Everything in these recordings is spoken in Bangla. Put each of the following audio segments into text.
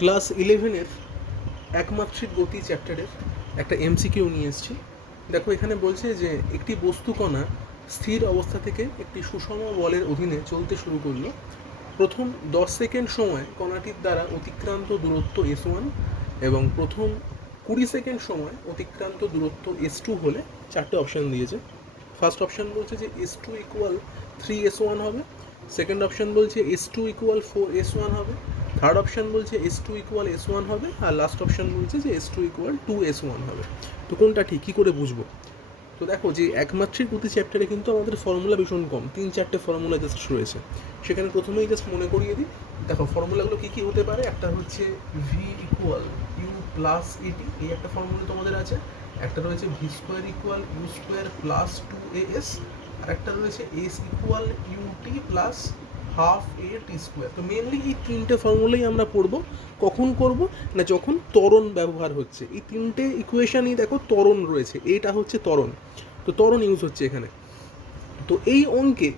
ক্লাস ইলেভেনের একমাত্রিক গতি চ্যাপ্টারের একটা এমসিকিউ নিয়ে এসেছি। দেখো, এখানে বলছে যে একটি বস্তুকণা স্থির অবস্থা থেকে একটি সুষম বলের অধীনে চলতে শুরু করল। প্রথম দশ সেকেন্ড সময় কণাটির দ্বারা অতিক্রান্ত দূরত্ব এস ওয়ান এবং প্রথম কুড়ি সেকেন্ড সময় অতিক্রান্ত দূরত্ব এস টু হলে চারটে অপশান দিয়েছে। ফার্স্ট অপশান বলছে যে S two equal three S one হবে। সেকেন্ড অপশান বলছে S two equal four S one হবে। থার্ড অপশান বলছে S two equal S one হবে, আর লাস্ট অপশান বলছে যে S two equal two S one হবে। তো কোনটা ঠিক? কী করে বুঝব? তো দেখো যে একমাত্রিক গতি চ্যাপ্টারে কিন্তু আমাদের ফর্মুলা ভীষণ কম। তিন চারটে ফর্মুলা জাস্ট রয়েছে। সেখানে প্রথমেই জাস্ট মনে করিয়ে দিই। দেখো ফর্মুলাগুলো কী কী হতে পারে? একটা হচ্ছে ভি ইকুয়াল ইউ প্লাস এটি এই একটা ফর্মুলা তোমাদের আছে। একটা রয়েছে V square equal U square plus two A S আর একটা রয়েছে S equal U T plus half A T square তো মেনলি এই তিনটে ফর্মুলাই আমরা পড়ব। কখন করব? না, যখন ত্বরণ ব্যবহার হচ্ছে। এই তিনটে ইকুয়েশনই দেখো ত্বরণ রয়েছে। এটা হচ্ছে ত্বরণ। তো ত্বরণ ইউজ হচ্ছে এখানে। তো এই অঙ্কে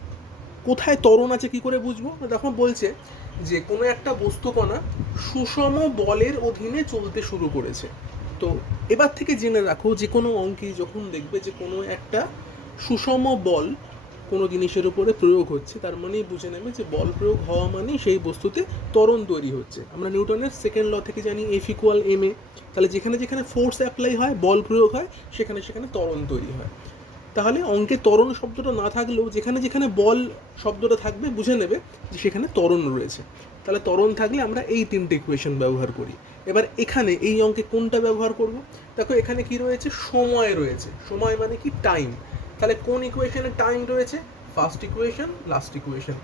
কোথায় ত্বরণ আছে কি করে বুঝব? তখন বলছে যে কোনো একটা বস্তুকণা সুষম বলের অধীনে চলতে শুরু করেছে। তো এবার থেকে জেনে রাখো যে কোনো অঙ্কে যখন দেখবে যে কোনো একটা সুষম বল কোনো জিনিসের উপরে প্রয়োগ হচ্ছে, তার মানেই বুঝে নেবে যে বল প্রয়োগ হওয়া মানেই সেই বস্তুতে ত্বরণ তৈরি হচ্ছে। আমরা নিউটনের সেকেন্ড ল থেকে জানি এফ ইকুয়াল এম এ তাহলে যেখানে যেখানে ফোর্স অ্যাপ্লাই হয়, বল প্রয়োগ হয়, সেখানে সেখানে ত্বরণ তৈরি হয়। তাহলে অঙ্কে ত্বরণ শব্দটা না থাকলেও যেখানে যেখানে বল শব্দটা থাকবে, বুঝে নেবে যে সেখানে ত্বরণ রয়েছে। তাহলে ত্বরণ থাকলে আমরা এই তিনটে ইকুয়েশন ব্যবহার করি। এবার এখানে এই অঙ্কে কোনটা ব্যবহার করব? দেখো এখানে কি রয়েছে? সময় রয়েছে। সময় মানে কি? টাইম তাহলে কোন ইকুয়েশনে টাইম রয়েছে? First equation last equation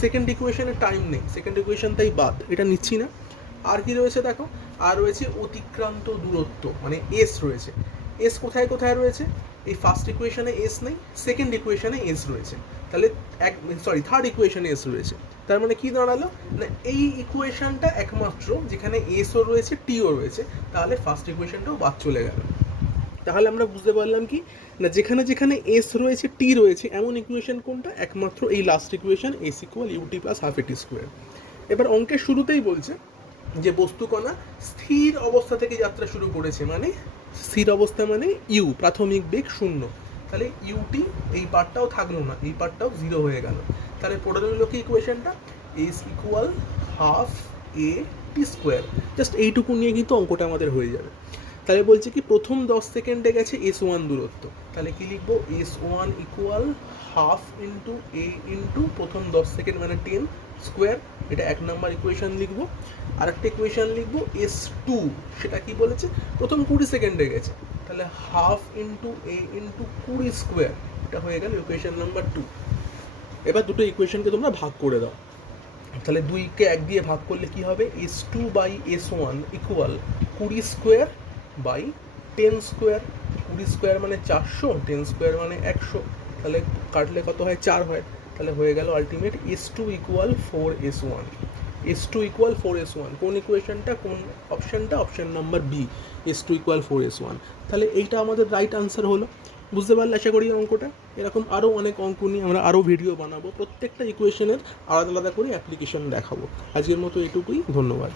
second ইকুয়েশনে টাইম নেই। সেকেন্ড ইকুয়েশন তাই বাদ। এটা নিচ্ছি না। আর কি রয়েছে দেখো? আর রয়েছে অতিক্রান্ত দূরত্ব মানে এস রয়েছে। এস কোথায় কোথায় রয়েছে? এই ফার্স্ট ইকুয়েশনে এস নেই সেকেন্ড ইকুয়েশনে এস রয়েছে। তাহলে এক সরি থার্ড ইকুয়েশনে এস রয়েছে। তার মানে কি দাঁড়াল? না, এই ইকুয়েশনটা একমাত্র যেখানে এসও রয়েছে টিও রয়েছে। তাহলে ফার্স্ট ইকুয়েশনটাও বাদ চলে গেল। তাহলে আমরা বুঝতে পারলাম কি? না, যেখানে যেখানে এস রয়েছে টি রয়েছে, এমন ইকুয়েশন কোনটা? একমাত্র এই last equation S equal U T plus half A T square এবার অঙ্কের শুরুতেই বলছে যে বস্তুকণা স্থির অবস্থা থেকে যাত্রা শুরু করেছে মানে স্থির অবস্থা মানে ইউ প্রাথমিক বেগ শূন্য। তাহলে ইউটি এই পার্টটাও থাকল না, এই পার্টটাও জিরো হয়ে গেল। তাহলে পড়ে রইল কি ইকুয়েশনটা S equal half A T square just এইটুকু নিয়ে কিন্তু অঙ্কটা আমাদের হয়ে যাবে। তাহলে বলছে কি, প্রথম দশ সেকেন্ডে গেছে এস ওয়ান দূরত্ব। তাহলে কি লিখব? S one equal half into A into প্রথম দশ সেকেন্ড মানে টেন স্কোয়ার এটা এক নাম্বার ইকুয়েশন লিখব। আরেকটা ইকুয়েশন লিখব এস টু সেটা কি বলেছে? প্রথম কুড়ি সেকেন্ডে গেছে। তাহলে হাফ ইন্টু এ ইন্টু কুড়ি স্কোয়ার এটা হয়ে গেল ইকুয়েশন নাম্বার টু এবার দুটো ইকুয়েশনকে তোমরা ভাগ করে দাও। তাহলে দুইকে এক দিয়ে ভাগ করলে কি হবে? S two by S one equal কুড়ি স্কোয়ার বাই টেন স্কোয়ার কুড়ি স্কোয়ার মানে চারশো টেন স্কোয়ার মানে একশো। তাহলে কাটলে কত হয়? চার হয়। তাহলে হয়ে গেল ultimate S two equal four S one S two equal four S one কোন ইকুয়েশনটা কোন অপশানটা option number B S two equal four S one তাহলে এইটা আমাদের রাইট আনসার হলো। বুঝতে পারলে আশা করি অঙ্কটা? এরকম আরও অনেক অঙ্ক নিয়ে আমরা আরও ভিডিও বানাবো। প্রত্যেকটা ইকুয়েশনের আলাদা আলাদা করে অ্যাপ্লিকেশন দেখাবো। আজকের মতো এটুকুই। ধন্যবাদ।